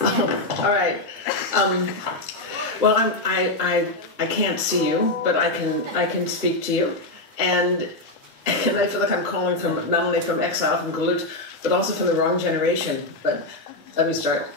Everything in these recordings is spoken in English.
All right. Well, I can't see you, but I can speak to you, and I feel like I'm calling from not only from exile from Galut, but also from the wrong generation. But let me start.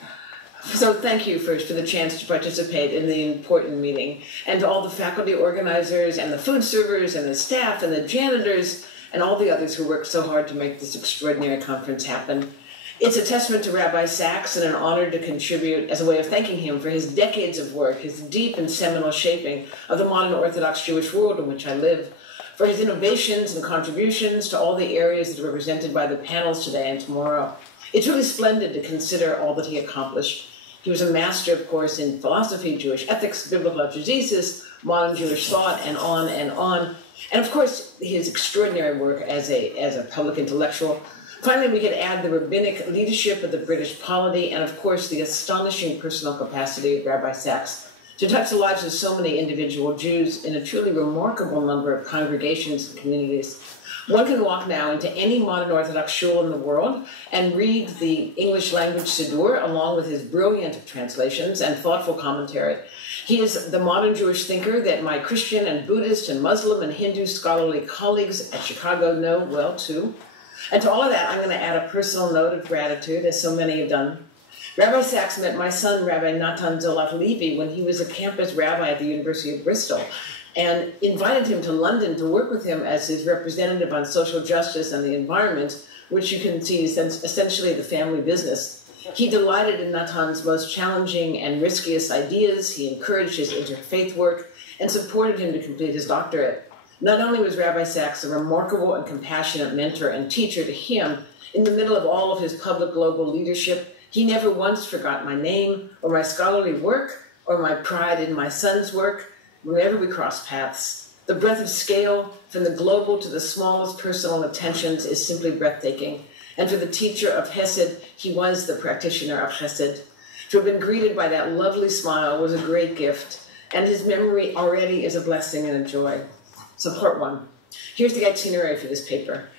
So thank you for the chance to participate in the important meeting, and to all the faculty organizers and the food servers and the staff and the janitors and all the others who worked so hard to make this extraordinary conference happen. It's a testament to Rabbi Sacks and an honor to contribute as a way of thanking him for his decades of work, his deep and seminal shaping of the modern Orthodox Jewish world in which I live, for his innovations and contributions to all the areas that are represented by the panels today and tomorrow. It's really splendid to consider all that he accomplished. He was a master, of course, in philosophy, Jewish ethics, biblical exegesis, modern Jewish thought, and on and on. And of course, his extraordinary work as a public intellectual. Finally, we could add the rabbinic leadership of the British polity, and of course, the astonishing personal capacity of Rabbi Sacks to touch the lives of so many individual Jews in a truly remarkable number of congregations and communities. One can walk now into any modern Orthodox shul in the world and read the English language Siddur along with his brilliant translations and thoughtful commentary. He is the modern Jewish thinker that my Christian and Buddhist and Muslim and Hindu scholarly colleagues at Chicago know well too. And to all of that, I'm going to add a personal note of gratitude, as so many have done. Rabbi Sacks met my son, Rabbi Natan Zoloth Levi, when he was a campus rabbi at the University of Bristol, and invited him to London to work with him as his representative on social justice and the environment, which you can see is essentially the family business. He delighted in Natan's most challenging and riskiest ideas. He encouraged his interfaith work and supported him to complete his doctorate. Not only was Rabbi Sacks a remarkable and compassionate mentor and teacher to him, in the middle of all of his public global leadership, he never once forgot my name or my scholarly work or my pride in my son's work whenever we crossed paths. The breadth of scale, from the global to the smallest personal attentions, is simply breathtaking. And for the teacher of Hesed, he was the practitioner of Hesed. To have been greeted by that lovely smile was a great gift, and his memory already is a blessing and a joy. So part one. Here's the itinerary for this paper.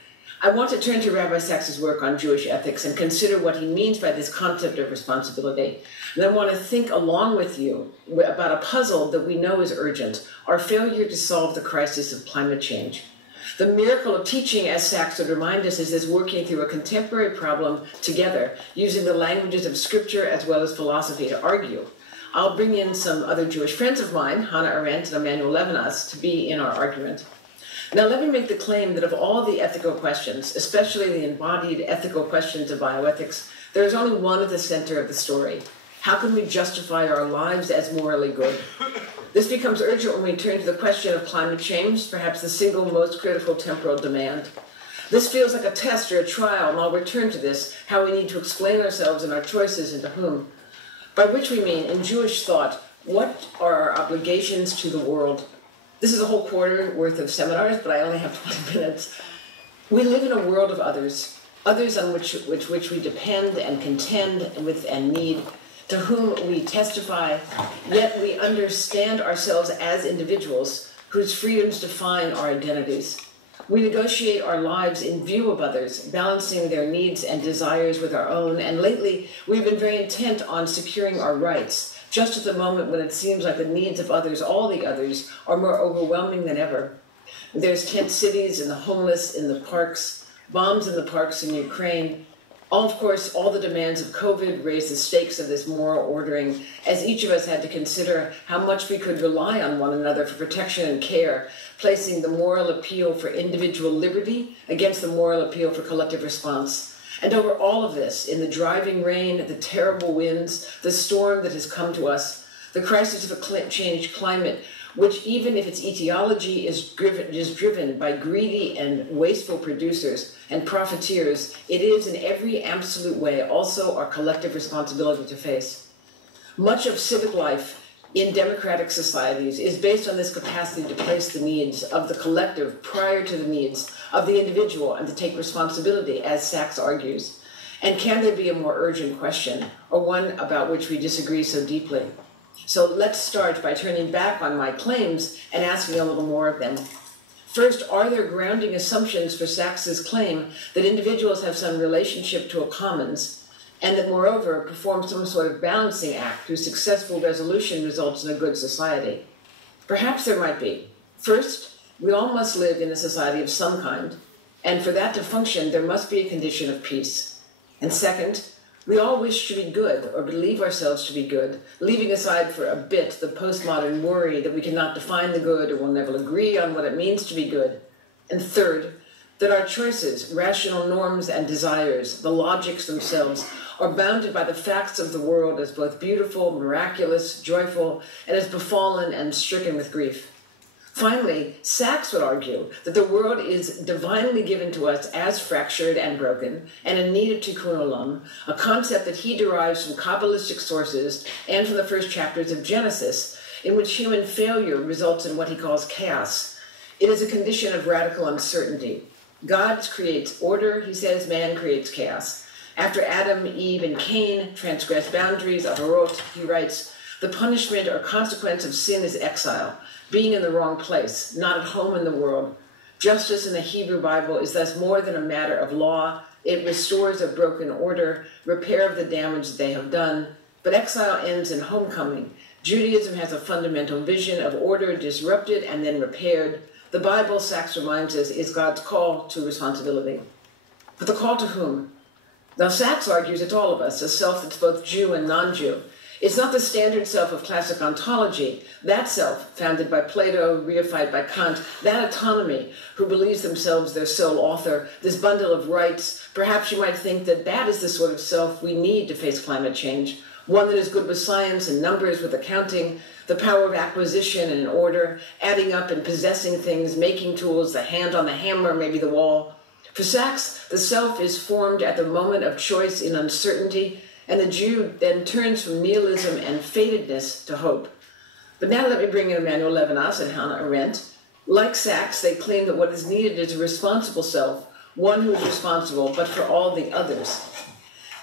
I want to turn to Rabbi Sacks' work on Jewish ethics and consider what he means by this concept of responsibility. And I want to think along with you about a puzzle that we know is urgent, our failure to solve the crisis of climate change. The miracle of teaching, as Sacks would remind us, is this working through a contemporary problem together, using the languages of scripture as well as philosophy to argue. I'll bring in some other Jewish friends of mine, Hannah Arendt and Emmanuel Levinas, to be in our argument. Now, let me make the claim that of all the ethical questions, especially the embodied ethical questions of bioethics, there is only one at the center of the story. How can we justify our lives as morally good? This becomes urgent when we turn to the question of climate change, perhaps the single most critical temporal demand. This feels like a test or a trial, and I'll return to this, how we need to explain ourselves and our choices and to whom. By which we mean, in Jewish thought, what are our obligations to the world? This is a whole quarter worth of seminars, but I only have 20 minutes. We live in a world of others, others on which we depend and contend with and need, to whom we testify, yet we understand ourselves as individuals whose freedoms define our identities. We negotiate our lives in view of others, balancing their needs and desires with our own, and lately we've been very intent on securing our rights, just at the moment when it seems like the needs of others, all the others, are more overwhelming than ever. There's tent cities and the homeless in the parks, bombs in the parks in Ukraine. Of course, all the demands of COVID raised the stakes of this moral ordering, as each of us had to consider how much we could rely on one another for protection and care, placing the moral appeal for individual liberty against the moral appeal for collective response. And over all of this, in the driving rain, the terrible winds, the storm that has come to us, the crisis of a changed climate, which even if its etiology is driven by greedy and wasteful producers and profiteers, it is in every absolute way also our collective responsibility to face. Much of civic life in democratic societies is based on this capacity to place the needs of the collective prior to the needs of the individual and to take responsibility, as Sacks argues. And can there be a more urgent question, or one about which we disagree so deeply? So let's start by turning back on my claims and asking a little more of them. First, are there grounding assumptions for Sacks's claim that individuals have some relationship to a commons, and that, moreover, perform some sort of balancing act whose successful resolution results in a good society? Perhaps there might be. First, we all must live in a society of some kind, and for that to function, there must be a condition of peace. And second, we all wish to be good, or believe ourselves to be good, leaving aside for a bit the postmodern worry that we cannot define the good or will never agree on what it means to be good. And third, that our choices, rational norms and desires, the logics themselves, are bounded by the facts of the world as both beautiful, miraculous, joyful, and as befallen and stricken with grief. Finally, Sachs would argue that the world is divinely given to us as fractured and broken, and in need of tikkun olam, a concept that he derives from Kabbalistic sources and from the first chapters of Genesis, in which human failure results in what he calls chaos. It is a condition of radical uncertainty. God creates order, he says, man creates chaos. After Adam, Eve, and Cain transgress boundaries of Arot, he writes, the punishment or consequence of sin is exile, being in the wrong place, not at home in the world. Justice in the Hebrew Bible is thus more than a matter of law. It restores a broken order, repair of the damage that they have done. But exile ends in homecoming. Judaism has a fundamental vision of order disrupted and then repaired. The Bible, Sachs reminds us, is God's call to responsibility. But the call to whom? Now, Sachs argues it's all of us, a self that's both Jew and non-Jew. It's not the standard self of classic ontology, that self, founded by Plato, reified by Kant, that autonomy, who believes themselves their sole author, this bundle of rights. Perhaps you might think that that is the sort of self we need to face climate change, one that is good with science and numbers, with accounting, the power of acquisition and order, adding up and possessing things, making tools, the hand on the hammer, maybe the wall. For Sachs, the self is formed at the moment of choice in uncertainty, and the Jew then turns from nihilism and fatedness to hope. But now let me bring in Emmanuel Levinas and Hannah Arendt. Like Sachs, they claim that what is needed is a responsible self, one who is responsible, but for all the others.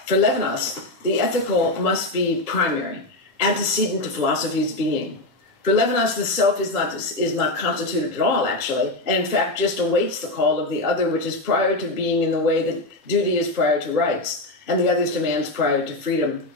For Levinas, the ethical must be primary, antecedent to philosophy's being. For Levinas, the self is not constituted at all, actually, and in fact just awaits the call of the other, which is prior to being in the way that duty is prior to rights, and the other's demands prior to freedom.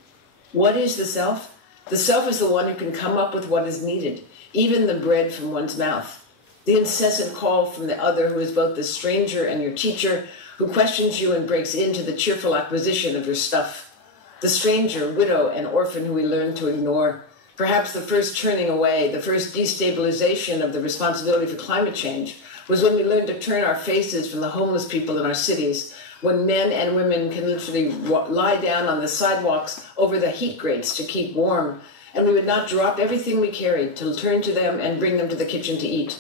What is the self? The self is the one who can come up with what is needed, even the bread from one's mouth. The incessant call from the other, who is both the stranger and your teacher, who questions you and breaks into the cheerful acquisition of your stuff. The stranger, widow, and orphan who we learn to ignore. Perhaps the first turning away, the first destabilization of the responsibility for climate change was when we learned to turn our faces from the homeless people in our cities, when men and women can literally lie down on the sidewalks over the heat grates to keep warm, and we would not drop everything we carried to turn to them and bring them to the kitchen to eat.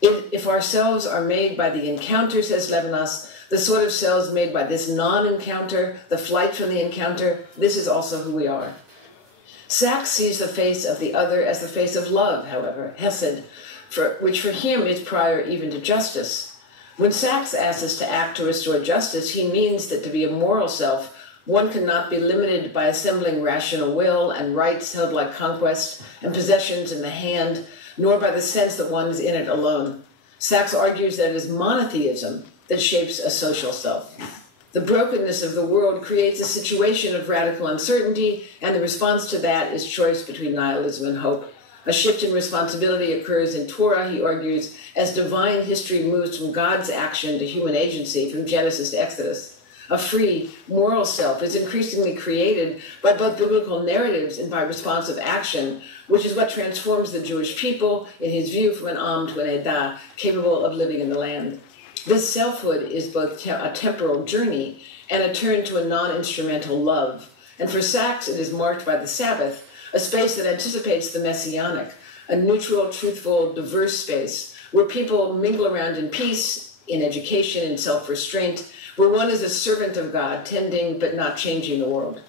If ourselves are made by the encounter, says Levinas, the sort of selves made by this non-encounter, the flight from the encounter, this is also who we are. Sachs sees the face of the other as the face of love, however, Hesed, which for him is prior even to justice. When Sachs asks us to act to restore justice, he means that to be a moral self, one cannot be limited by assembling rational will and rights held like conquest and possessions in the hand, nor by the sense that one is in it alone. Sachs argues that it is monotheism that shapes a social self. The brokenness of the world creates a situation of radical uncertainty, and the response to that is choice between nihilism and hope. A shift in responsibility occurs in Torah, he argues, as divine history moves from God's action to human agency, from Genesis to Exodus. A free, moral self is increasingly created by both biblical narratives and by responsive action, which is what transforms the Jewish people, in his view, from an Am to an Edah, capable of living in the land. This selfhood is both a temporal journey and a turn to a non-instrumental love. And for Sachs, it is marked by the Sabbath, a space that anticipates the messianic, a neutral, truthful, diverse space where people mingle around in peace, in education, in self-restraint, where one is a servant of God, tending but not changing the world.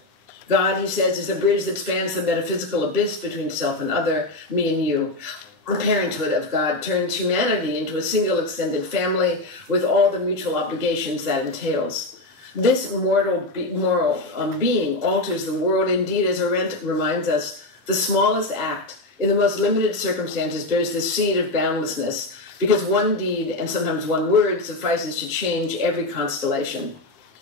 God, he says, is a bridge that spans the metaphysical abyss between self and other, me and you. The parenthood of God turns humanity into a single extended family with all the mutual obligations that entails. This moral being alters the world. Indeed, as Arendt reminds us, the smallest act in the most limited circumstances bears the seed of boundlessness, because one deed and sometimes one word suffices to change every constellation.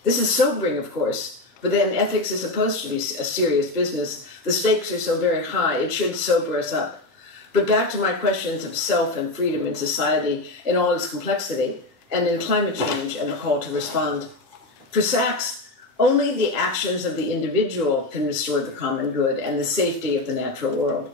This is sobering, of course, but then ethics is supposed to be a serious business. The stakes are so very high, it should sober us up. But back to my questions of self and freedom in society in all its complexity, and in climate change and the call to respond. For Sachs, only the actions of the individual can restore the common good and the safety of the natural world.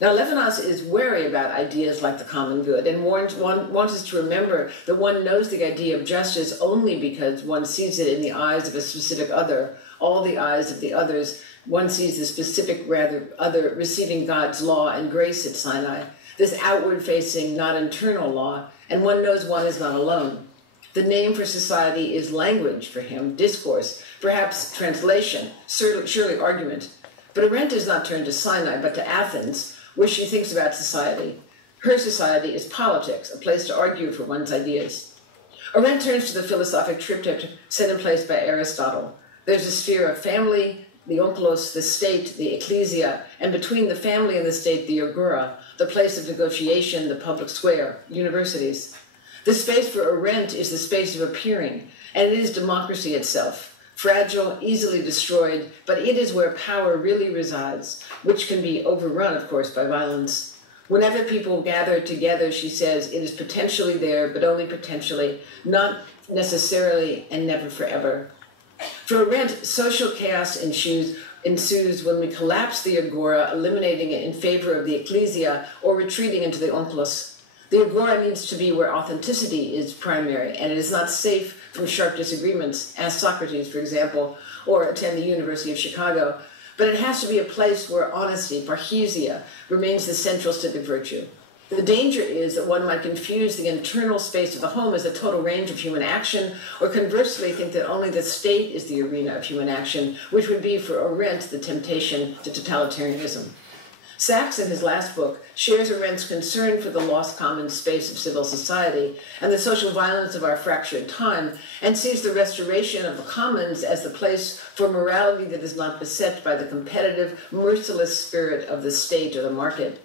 Now, Levinas is wary about ideas like the common good and wants us to remember that one knows the idea of justice only because one sees it in the eyes of a specific other, all the eyes of the others. One sees the specific, rather, other receiving God's law and grace at Sinai, this outward-facing, not internal law, and one knows one is not alone. The name for society is language for him, discourse, perhaps translation, surely argument. But Arendt does not turn to Sinai, but to Athens, where she thinks about society. Her society is politics, a place to argue for one's ideas. Arendt turns to the philosophic triptych set in place by Aristotle. There's a sphere of family, the onklos, the state, the ecclesia, and between the family and the state, the agora, the place of negotiation, the public square, universities. The space for Arendt is the space of appearing, and it is democracy itself. Fragile, easily destroyed, but it is where power really resides, which can be overrun, of course, by violence. Whenever people gather together, she says, it is potentially there, but only potentially, not necessarily and never forever. For Arendt, social chaos ensues when we collapse the agora, eliminating it in favor of the ecclesia or retreating into the onklos. The agora needs to be where authenticity is primary, and it is not safe from sharp disagreements, ask Socrates, for example, or attend the University of Chicago, but it has to be a place where honesty, parrhesia, remains the central stick of virtue. The danger is that one might confuse the internal space of the home as a total range of human action, or conversely think that only the state is the arena of human action, which would be for Arendt the temptation to totalitarianism. Sachs, in his last book, shares Arendt's concern for the lost common space of civil society and the social violence of our fractured time, and sees the restoration of the commons as the place for morality that is not beset by the competitive, merciless spirit of the state or the market.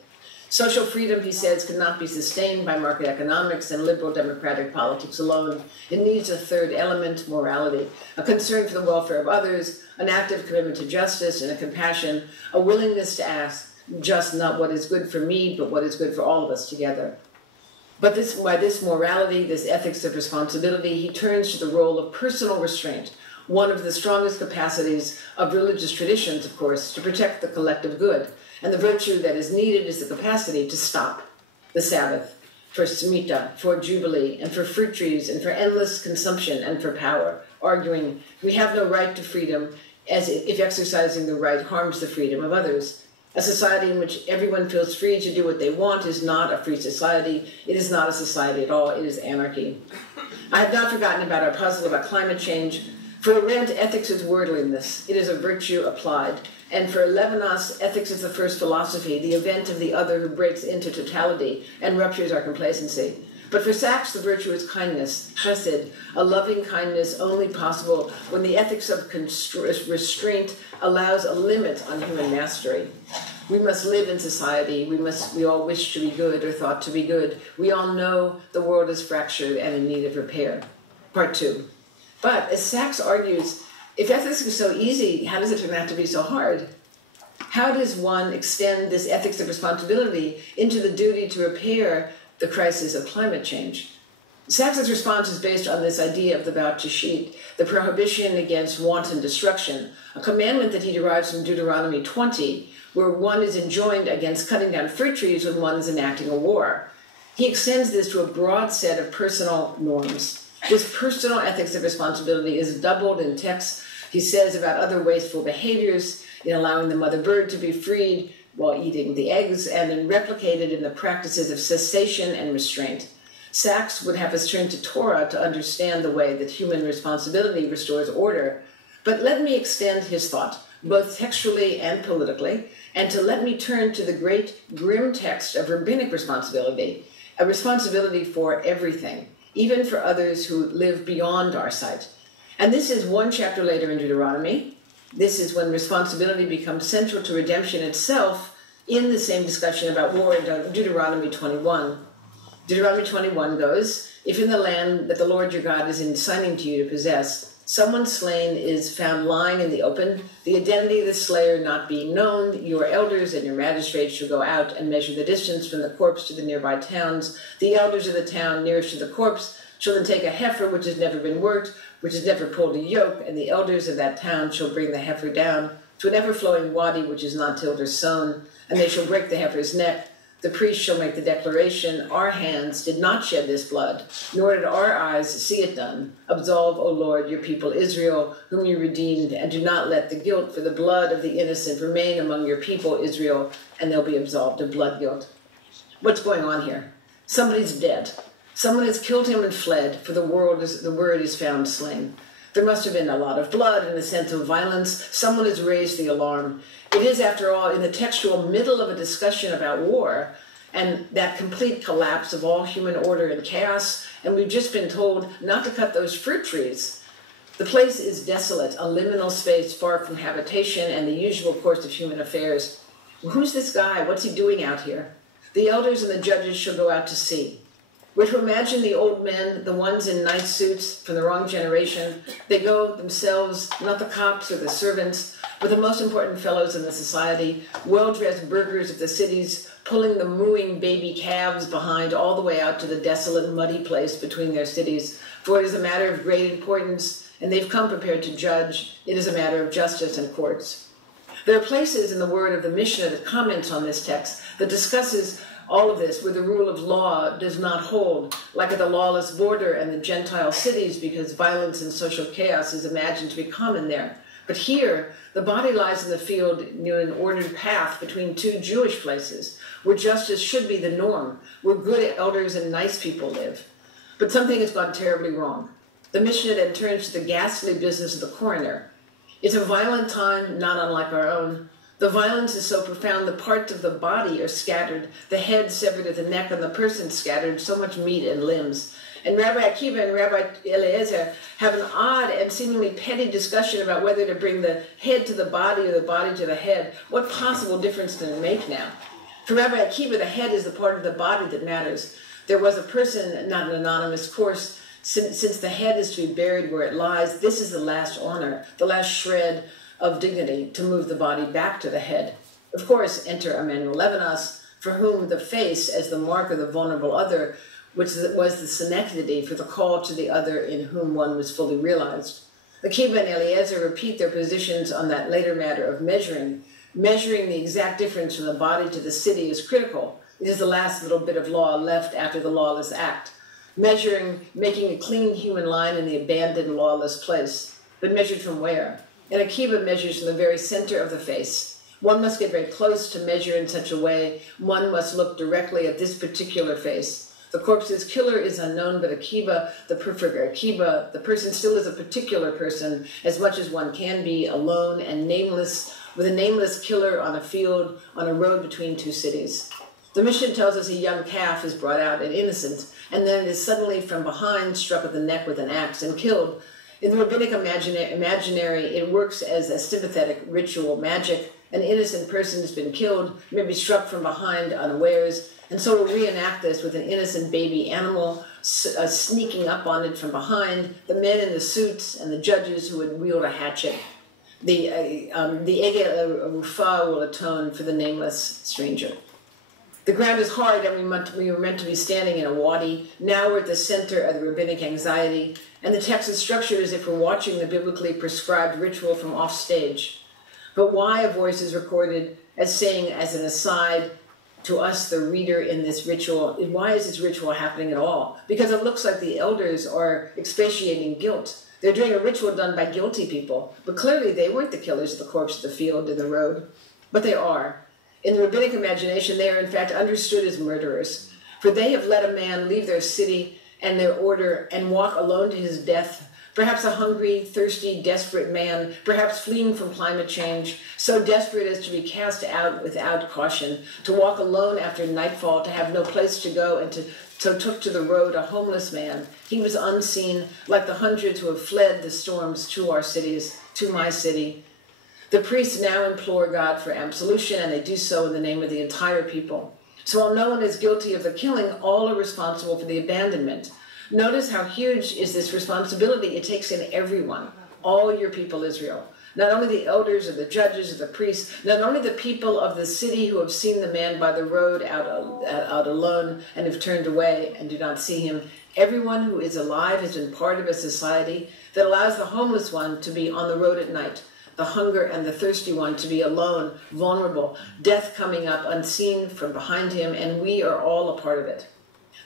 Social freedom, he says, cannot be sustained by market economics and liberal democratic politics alone. It needs a third element, morality, a concern for the welfare of others, an active commitment to justice and a compassion, a willingness to ask, just not what is good for me, but what is good for all of us together. But by this morality, this ethics of responsibility, he turns to the role of personal restraint, one of the strongest capacities of religious traditions, of course, to protect the collective good. And the virtue that is needed is the capacity to stop the Sabbath, for Shemitah, for Jubilee, and for fruit trees, and for endless consumption, and for power, arguing we have no right to freedom as if exercising the right harms the freedom of others. A society in which everyone feels free to do what they want is not a free society. It is not a society at all. It is anarchy. I have not forgotten about our puzzle about climate change. For Arendt, ethics is wordliness. It is a virtue applied. And for Levinas, ethics is the first philosophy, the event of the other who breaks into totality and ruptures our complacency. But for Sachs, the virtue is kindness, chesed, a loving kindness only possible when the ethics of restraint allows a limit on human mastery. We must live in society. We all wish to be good or thought to be good. We all know the world is fractured and in need of repair. Part 2. But as Sachs argues, if ethics is so easy, how does it turn out to be so hard? How does one extend this ethics of responsibility into the duty to repair the crisis of climate change? Sachs's response is based on this idea of the Baut Tashit, the prohibition against wanton destruction, a commandment that he derives from Deuteronomy 20, where one is enjoined against cutting down fruit trees when one is enacting a war. He extends this to a broad set of personal norms. This personal ethics of responsibility is doubled in texts, he says, about other wasteful behaviors, in allowing the mother bird to be freed while eating the eggs, and then replicated in the practices of cessation and restraint. Sachs would have us turn to Torah to understand the way that human responsibility restores order. But let me extend his thought, both textually and politically, and to let me turn to the great grim text of rabbinic responsibility, a responsibility for everything, even for others who live beyond our sight. And this is one chapter later in Deuteronomy. This is when responsibility becomes central to redemption itself in the same discussion about war in Deuteronomy 21. Deuteronomy 21 goes, if in the land that the Lord your God is assigning to you to possess, Someone slain is found lying in the open, the identity of the slayer not being known. Your elders and your magistrates shall go out and measure the distance from the corpse to the nearby towns. The elders of the town nearest to the corpse shall then take a heifer which has never been worked, which has never pulled a yoke, and the elders of that town shall bring the heifer down to an ever-flowing wadi which is not tilled or sown, and they shall break the heifer's neck. The priest shall make the declaration, our hands did not shed this blood, nor did our eyes see it done. Absolve, O Lord, your people Israel, whom you redeemed, and do not let the guilt for the blood of the innocent remain among your people Israel, and they'll be absolved of blood guilt. What's going on here? Somebody's dead. Someone has killed him and fled, for the word is found slain. There must have been a lot of blood and a sense of violence. Someone has raised the alarm. It is, after all, in the textual middle of a discussion about war and that complete collapse of all human order and chaos, and we've just been told not to cut those fruit trees. The place is desolate, a liminal space far from habitation and the usual course of human affairs. Well, who's this guy? What's he doing out here? The elders and the judges shall go out to see. We're to imagine the old men, the ones in nice suits from the wrong generation. They go themselves, not the cops or the servants, but the most important fellows in the society, well-dressed burghers of the cities, pulling the mooing baby calves behind all the way out to the desolate, muddy place between their cities. For it is a matter of great importance, and they've come prepared to judge. It is a matter of justice and courts. There are places in the word of the Mishnah that comments on this text, that discusses all of this, where the rule of law does not hold, like at the lawless border and the Gentile cities, because violence and social chaos is imagined to be common there. But here, the body lies in the field near an ordered path between two Jewish places, where justice should be the norm, where good elders and nice people live. But something has gone terribly wrong. The Mishnah then turns to the ghastly business of the coroner. It's a violent time, not unlike our own. The violence is so profound, the parts of the body are scattered, the head severed at the neck, and the person scattered, so much meat and limbs. And Rabbi Akiva and Rabbi Eliezer have an odd and seemingly petty discussion about whether to bring the head to the body or the body to the head. What possible difference does it make now? For Rabbi Akiva, the head is the part of the body that matters. There was a person, not an anonymous course, since the head is to be buried where it lies, this is the last honor, the last shred of dignity to move the body back to the head. Of course, enter Emmanuel Levinas, for whom the face, as the mark of the vulnerable other, which was the synecdoche for the call to the other in whom one was fully realized. Akiva and Eliezer repeat their positions on that later matter of measuring. Measuring the exact difference from the body to the city is critical. It is the last little bit of law left after the lawless act. Measuring, making a clean human line in the abandoned lawless place. But measured from where? And Akiva measures from the very center of the face. One must get very close to measure in such a way. One must look directly at this particular face. The corpse's killer is unknown, but Akiva, the person still is a particular person, as much as one can be, alone and nameless, with a nameless killer on a field, on a road between two cities. The Mishnah tells us a young calf is brought out, an innocent, and then is suddenly from behind struck at the neck with an axe and killed. In the rabbinic imaginary, it works as a sympathetic ritual magic. An innocent person has been killed, maybe struck from behind unawares, and so we'll reenact this with an innocent baby animal sneaking up on it from behind, the men in the suits and the judges who would wield a hatchet. The Egel Rufa will atone for the nameless stranger. The ground is hard, and we were meant to be standing in a wadi. Now we're at the center of the rabbinic anxiety, and the text is structured as if we're watching the biblically prescribed ritual from offstage. But why a voice is recorded as saying, as an aside to us, the reader in this ritual, why is this ritual happening at all? Because it looks like the elders are expiating guilt. They're doing a ritual done by guilty people, but clearly they weren't the killers of the corpse of the field in the road. But they are. In the rabbinic imagination, they are in fact understood as murderers, for they have let a man leave their city and their order and walk alone to his death, perhaps a hungry, thirsty, desperate man, perhaps fleeing from climate change, so desperate as to be cast out without caution, to walk alone after nightfall, to have no place to go, and so took to the road a homeless man. He was unseen, like the hundreds who have fled the storms to our cities, to my city. The priests now implore God for absolution, and they do so in the name of the entire people. So while no one is guilty of the killing, all are responsible for the abandonment. Notice how huge is this responsibility. It takes in everyone. all your people Israel, not only the elders or the judges or the priests, not only the people of the city who have seen the man by the road out alone and have turned away and do not see him. Everyone who is alive has been part of a society that allows the homeless one to be on the road at night, the hunger and the thirsty one to be alone, vulnerable, death coming up unseen from behind him, and we are all a part of it.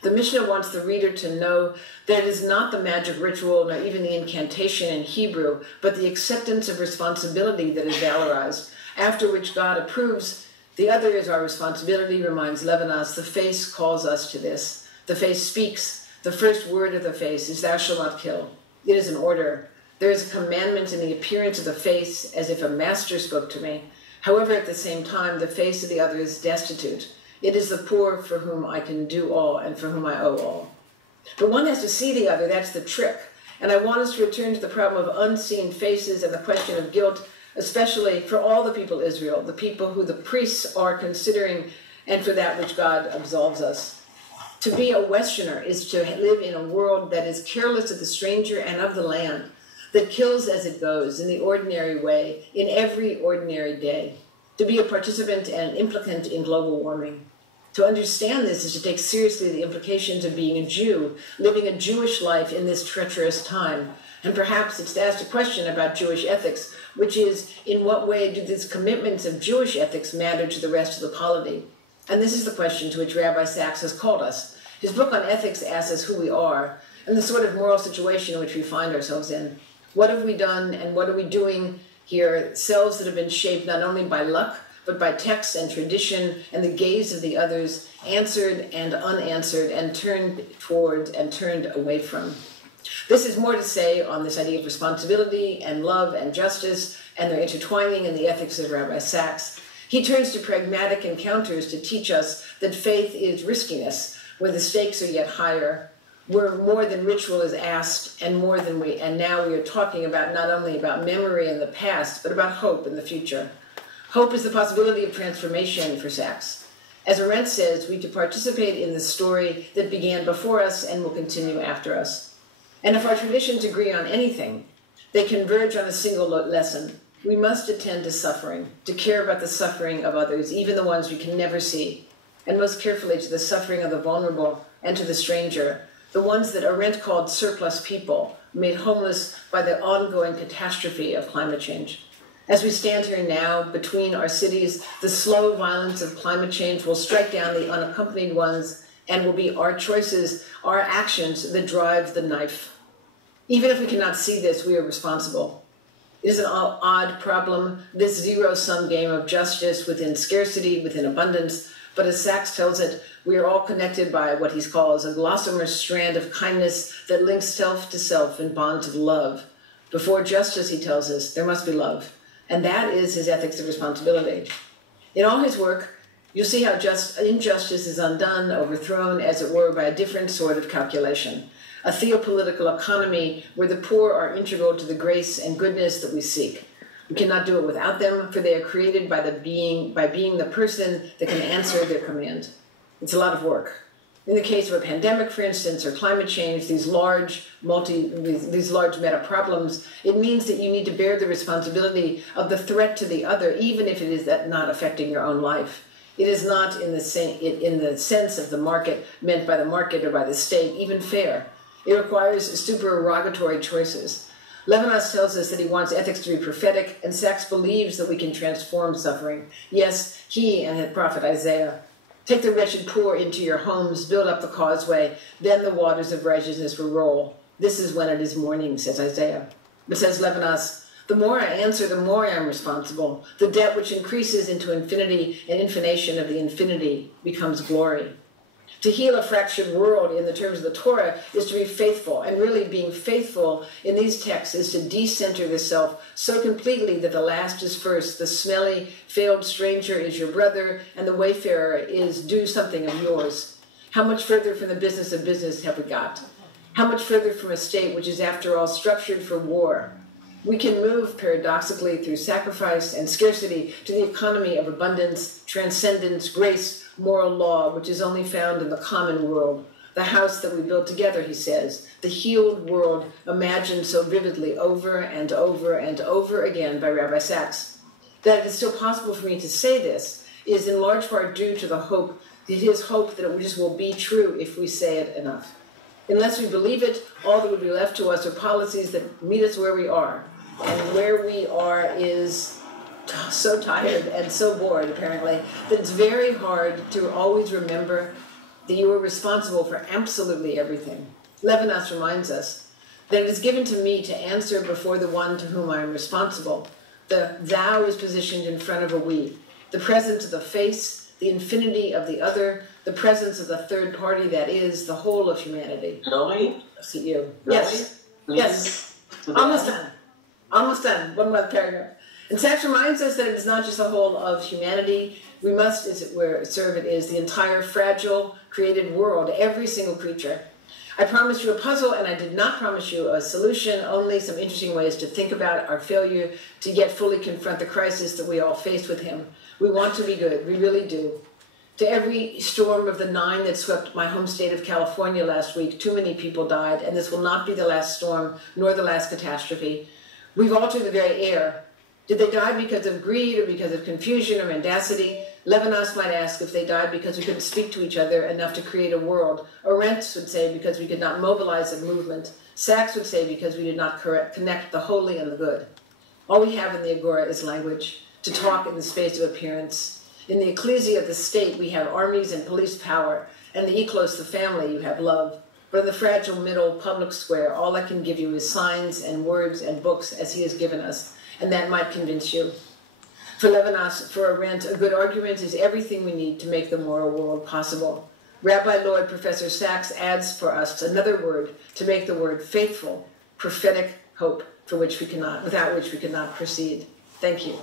The Mishnah wants the reader to know that it is not the magic ritual nor even the incantation in Hebrew, but the acceptance of responsibility that is valorized, after which God approves. The other is our responsibility, reminds Levinas. The face calls us to this. The face speaks. The first word of the face is, thou shalt not kill. It is an order. There is a commandment in the appearance of the face, as if a master spoke to me. However, at the same time, the face of the other is destitute. It is the poor for whom I can do all and for whom I owe all. But one has to see the other, that's the trick. And I want us to return to the problem of unseen faces and the question of guilt, especially for all the people of Israel, the people who the priests are considering, and for that which God absolves us. To be a Westerner is to live in a world that is careless of the stranger and of the land, that kills as it goes, in the ordinary way, in every ordinary day. To be a participant and an implicant in global warming. To understand this is to take seriously the implications of being a Jew, living a Jewish life in this treacherous time. And perhaps it's to ask a question about Jewish ethics, which is, in what way do these commitments of Jewish ethics matter to the rest of the polity? And this is the question to which Rabbi Sacks has called us. His book on ethics asks us who we are, and the sort of moral situation in which we find ourselves in. What have we done, and what are we doing here? Selves that have been shaped not only by luck, but by text and tradition and the gaze of the others, answered and unanswered, and turned towards and turned away from. This is more to say on this idea of responsibility and love and justice and their intertwining in the ethics of Rabbi Sacks. He turns to pragmatic encounters to teach us that faith is riskiness, where the stakes are yet higher, where more than ritual is asked, and now we are talking about not only about memory in the past, but about hope in the future. Hope is the possibility of transformation for Sacks. As Arendt says, we to participate in the story that began before us and will continue after us. And if our traditions agree on anything, they converge on a single lesson. We must attend to suffering, to care about the suffering of others, even the ones we can never see, and most carefully to the suffering of the vulnerable and to the stranger, the ones that Arendt called surplus people, made homeless by the ongoing catastrophe of climate change. As we stand here now, between our cities, the slow violence of climate change will strike down the unaccompanied ones and will be our choices, our actions that drive the knife. Even if we cannot see this, we are responsible. It is an odd problem, this zero-sum game of justice within scarcity, within abundance, but as Sacks tells it, we are all connected by what he calls a gossamer strand of kindness that links self to self in bonds of love. Before justice, he tells us, there must be love. And that is his ethics of responsibility. In all his work, you'll see how injustice is undone, overthrown, as it were, by a different sort of calculation. A theopolitical economy where the poor are integral to the grace and goodness that we seek. We cannot do it without them, for they are created by being the person that can answer their command. It's a lot of work. In the case of a pandemic, for instance, or climate change, these large meta problems, it means that you need to bear the responsibility of the threat to the other, even if it is not affecting your own life. It is not in the sense of the market, meant by the market or by the state, even fair. It requires supererogatory choices. Levinas tells us that he wants ethics to be prophetic, and Sacks believes that we can transform suffering. Yes, he and the prophet Isaiah. Take the wretched poor into your homes, build up the causeway, then the waters of righteousness will roll. This is when it is morning, says Isaiah. But says Levinas, the more I answer, the more I am responsible. The debt which increases into infinity and infination of the infinity becomes glory. To heal a fractured world in the terms of the Torah is to be faithful, and really being faithful in these texts is to decenter the self so completely that the last is first, the smelly, failed stranger is your brother, and the wayfarer is do something of yours. How much further from the business of business have we got? How much further from a state which is, after all, structured for war? We can move, paradoxically, through sacrifice and scarcity to the economy of abundance, transcendence, grace, moral law, which is only found in the common world. The house that we built together, he says, the healed world imagined so vividly over and over and over again by Rabbi Sachs. That it is still possible for me to say this is in large part due to the hope, his hope that it just will be true if we say it enough. Unless we believe it, all that would be left to us are policies that meet us where we are. And where we are is so tired and so bored, apparently, that it's very hard to always remember that you are responsible for absolutely everything. Levinas reminds us that it is given to me to answer before the one to whom I am responsible. The thou is positioned in front of a we. The presence of the face, the infinity of the other, the presence of the third party that is the whole of humanity. Laurie? See you. Yes. Yes. Almost done. Almost done. One more paragraph. And Sachs reminds us that it is not just the whole of humanity. We must, as it were, serve it is the entire fragile, created world, every single creature. I promised you a puzzle, and I did not promise you a solution, only some interesting ways to think about our failure to yet fully confront the crisis that we all face with him. We want to be good. We really do. To every storm of the 9 that swept my home state of California last week, too many people died, and this will not be the last storm, nor the last catastrophe. We've altered the very air. Did they die because of greed or because of confusion or mendacity? Levinas might ask if they died because we couldn't speak to each other enough to create a world. Arendt would say because we could not mobilize a movement. Sachs would say because we did not connect the holy and the good. All we have in the Agora is language, to talk in the space of appearance. In the ecclesia of the state, we have armies and police power, and the eklos, the family, you have love. But in the fragile middle public square, all I can give you is signs and words and books as he has given us, and that might convince you. For Levinas, for Arendt, a good argument is everything we need to make the moral world possible. Rabbi Lloyd, Professor Sachs, adds for us another word to make the word faithful, prophetic hope, without which we cannot proceed. Thank you.